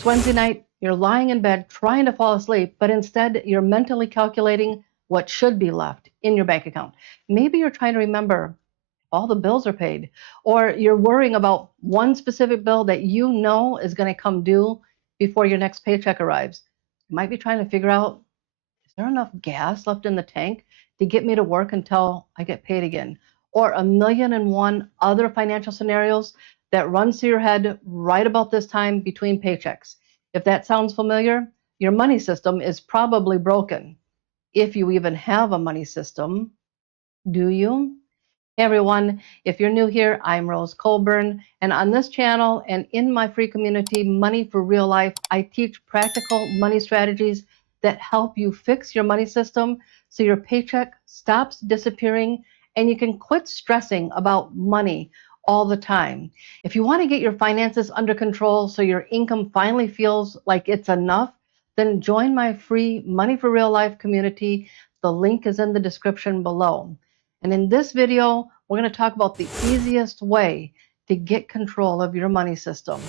It's Wednesday night, you're lying in bed trying to fall asleep, but instead you're mentally calculating what should be left in your bank account. Maybe you're trying to remember all the bills are paid, or you're worrying about one specific bill that you know is going to come due before your next paycheck arrives. You might be trying to figure out, is there enough gas left in the tank to get me to work until I get paid again? Or a million and one other financial scenarios that runs through your head right about this time between paychecks. If that sounds familiar, your money system is probably broken. If you even have a money system, do you? Hey everyone, if you're new here, I'm Rose Colburn, and on this channel and in my free community, Money for Real Life, I teach practical money strategies that help you fix your money system so your paycheck stops disappearing and you can quit stressing about money all the time. If you want to get your finances under control so your income finally feels like it's enough, then join my free Money for Real Life community. The link is in the description below. And in this video, we're going to talk about the easiest way to get control of your money system.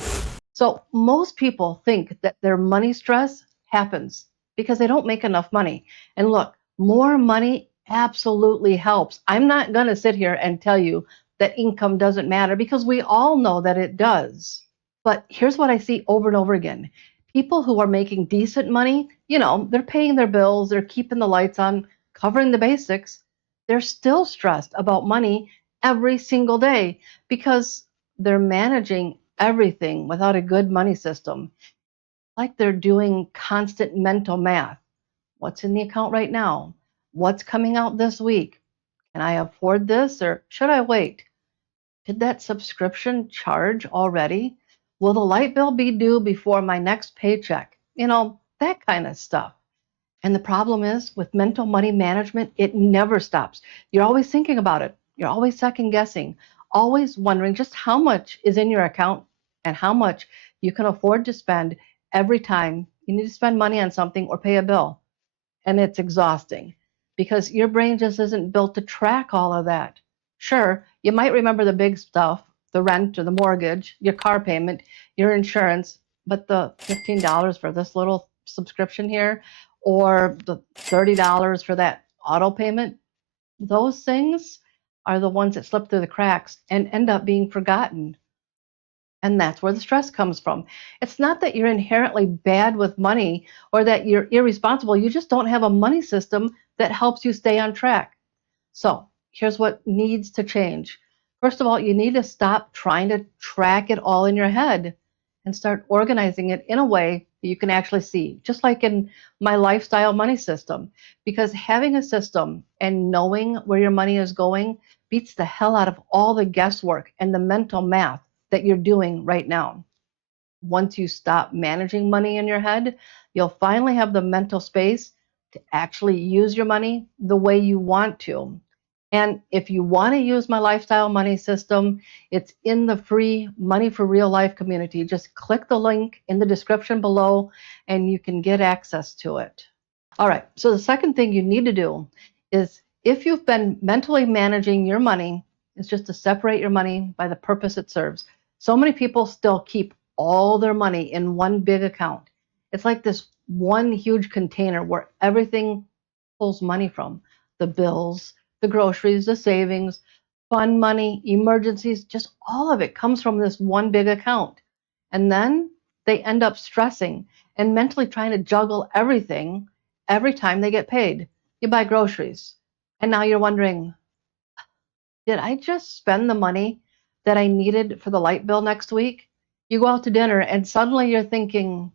So most people think that their money stress happens because they don't make enough money. And look, more money absolutely helps. I'm not going to sit here and tell you that income doesn't matter because we all know that it does. But here's what I see over and over again. People who are making decent money, they're paying their bills, they're keeping the lights on, covering the basics. They're still stressed about money every single day because they're managing everything without a good money system. Like they're doing constant mental math. What's in the account right now? What's coming out this week? Can I afford this or should I wait? Did that subscription charge already? Will the light bill be due before my next paycheck? That kind of stuff. And the problem is with mental money management, it never stops. You're always thinking about it. You're always second guessing, always wondering just how much is in your account and how much you can afford to spend every time you need to spend money on something or pay a bill. And it's exhausting because your brain just isn't built to track all of that. Sure, you might remember the big stuff, the rent or the mortgage, your car payment, your insurance, but the $15 for this little subscription here or the $30 for that auto payment, those things are the ones that slip through the cracks and end up being forgotten. And that's where the stress comes from. It's not that you're inherently bad with money or that you're irresponsible. You just don't have a money system that helps you stay on track. So here's what needs to change. First of all, you need to stop trying to track it all in your head and start organizing it in a way that you can actually see, just like in my lifestyle money system. Because having a system and knowing where your money is going beats the hell out of all the guesswork and the mental math that you're doing right now. Once you stop managing money in your head, you'll finally have the mental space to actually use your money the way you want to. And if you want to use my lifestyle money system, it's in the free Money for Real Life community. Just click the link in the description below and you can get access to it. All right, so the second thing you need to do is if you've been mentally managing your money, is just to separate your money by the purpose it serves. So many people still keep all their money in one big account. It's like this one huge container where everything pulls money from. The bills, the groceries, the savings, fund money, emergencies, just all of it comes from this one big account. And then they end up stressing and mentally trying to juggle everything every time they get paid. You buy groceries, and now you're wondering, did I just spend the money that I needed for the light bill next week? You go out to dinner and suddenly you're thinking,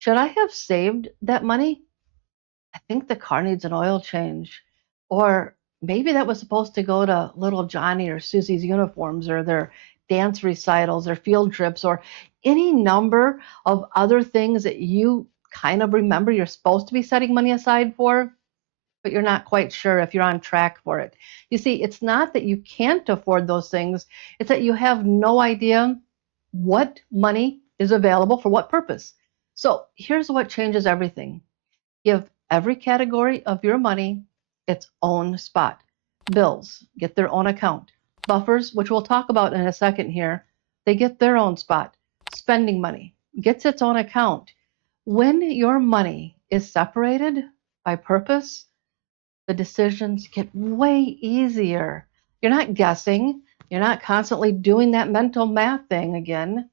should I have saved that money? I think the car needs an oil change. Or maybe that was supposed to go to little Johnny or Susie's uniforms or their dance recitals or field trips or any number of other things that you kind of remember you're supposed to be setting money aside for, but you're not quite sure if you're on track for it. You see, it's not that you can't afford those things, it's that you have no idea what money is available for what purpose. So here's what changes everything. Give every category of your money its own spot. Bills get their own account. Buffers, which we'll talk about in a second here, they get their own spot. Spending money gets its own account. When your money is separated by purpose, the decisions get way easier. You're not guessing, you're not constantly doing that mental math thing again.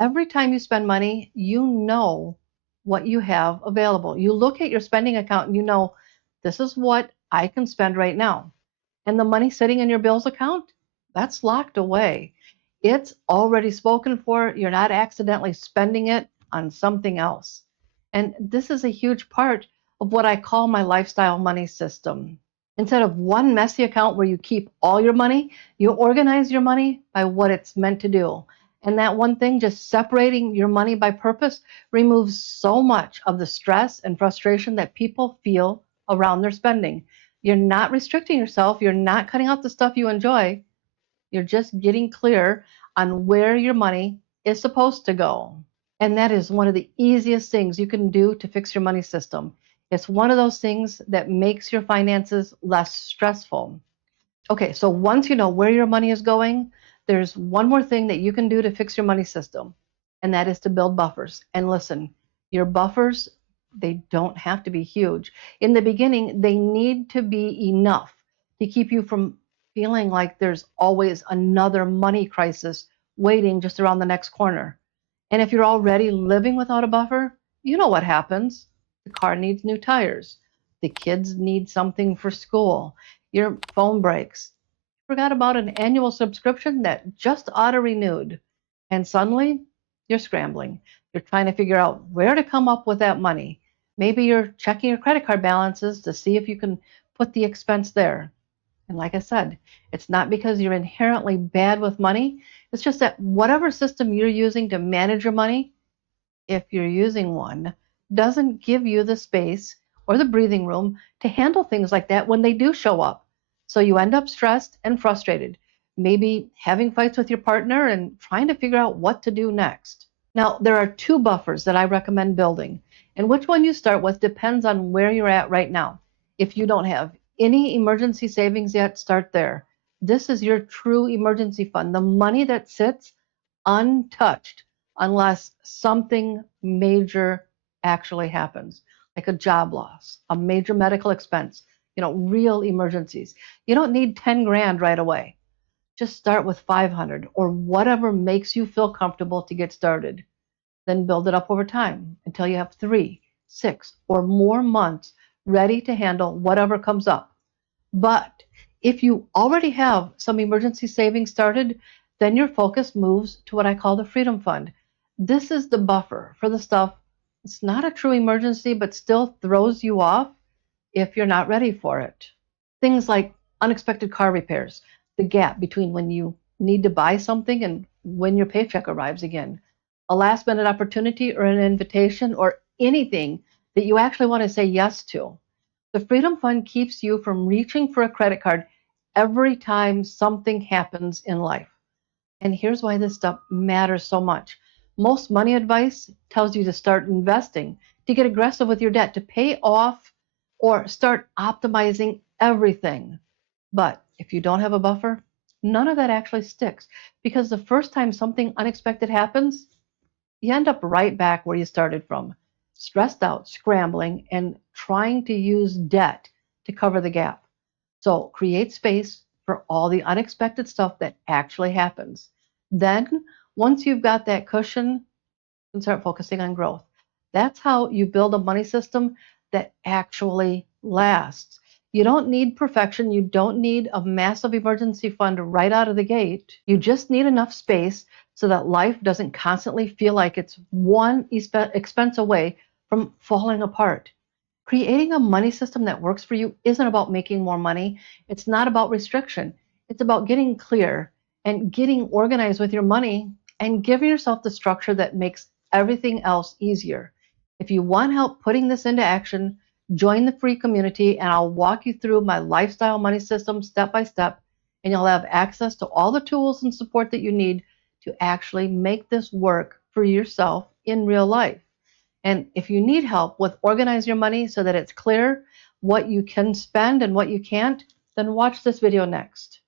Every time you spend money, you know what you have available. You look at your spending account and you know, this is what I can spend right now. And the money sitting in your bills account, that's locked away. It's already spoken for. You're not accidentally spending it on something else. And this is a huge part of what I call my lifestyle money system. Instead of one messy account where you keep all your money, you organize your money by what it's meant to do. And that one thing, just separating your money by purpose, removes so much of the stress and frustration that people feel around their spending. You're not restricting yourself, you're not cutting out the stuff you enjoy, you're just getting clear on where your money is supposed to go. And that is one of the easiest things you can do to fix your money system. It's one of those things that makes your finances less stressful. Okay, so once you know where your money is going, there's one more thing that you can do to fix your money system, and that is to build buffers. And listen, your buffers, they don't have to be huge. In the beginning, they need to be enough to keep you from feeling like there's always another money crisis waiting just around the next corner. And if you're already living without a buffer, you know what happens. The car needs new tires. The kids need something for school. Your phone breaks. You forgot about an annual subscription that just auto renewed. And suddenly, you're scrambling. You're trying to figure out where to come up with that money. Maybe you're checking your credit card balances to see if you can put the expense there. And like I said, it's not because you're inherently bad with money. It's just that whatever system you're using to manage your money, if you're using one, doesn't give you the space or the breathing room to handle things like that when they do show up. So you end up stressed and frustrated, maybe having fights with your partner and trying to figure out what to do next. Now, there are two buffers that I recommend building, and which one you start with depends on where you're at right now. If you don't have any emergency savings yet, start there. This is your true emergency fund, the money that sits untouched unless something major actually happens, like a job loss, a major medical expense, real emergencies. You don't need 10 grand right away. Just start with 500 or whatever makes you feel comfortable to get started. Then build it up over time until you have 3, 6, or more months ready to handle whatever comes up. But if you already have some emergency savings started, then your focus moves to what I call the Freedom Fund. This is the buffer for the stuff it's not a true emergency, but still throws you off if you're not ready for it. Things like unexpected car repairs, the gap between when you need to buy something and when your paycheck arrives again, a last minute opportunity or an invitation or anything that you actually want to say yes to. The Freedom Fund keeps you from reaching for a credit card every time something happens in life. And here's why this stuff matters so much. Most money advice tells you to start investing, to get aggressive with your debt, to pay off or start optimizing everything. But if you don't have a buffer, none of that actually sticks because the first time something unexpected happens, you end up right back where you started from, stressed out, scrambling, and trying to use debt to cover the gap. So create space for all the unexpected stuff that actually happens. Then, once you've got that cushion, you can start focusing on growth. That's how you build a money system that actually lasts. You don't need perfection. You don't need a massive emergency fund right out of the gate. You just need enough space so that life doesn't constantly feel like it's one expense away from falling apart. Creating a money system that works for you isn't about making more money. It's not about restriction. It's about getting clear and getting organized with your money and giving yourself the structure that makes everything else easier. If you want help putting this into action, join the free community and I'll walk you through my lifestyle money system step by step, and you'll have access to all the tools and support that you need to actually make this work for yourself in real life. And if you need help with organize your money so that it's clear what you can spend and what you can't, then watch this video next.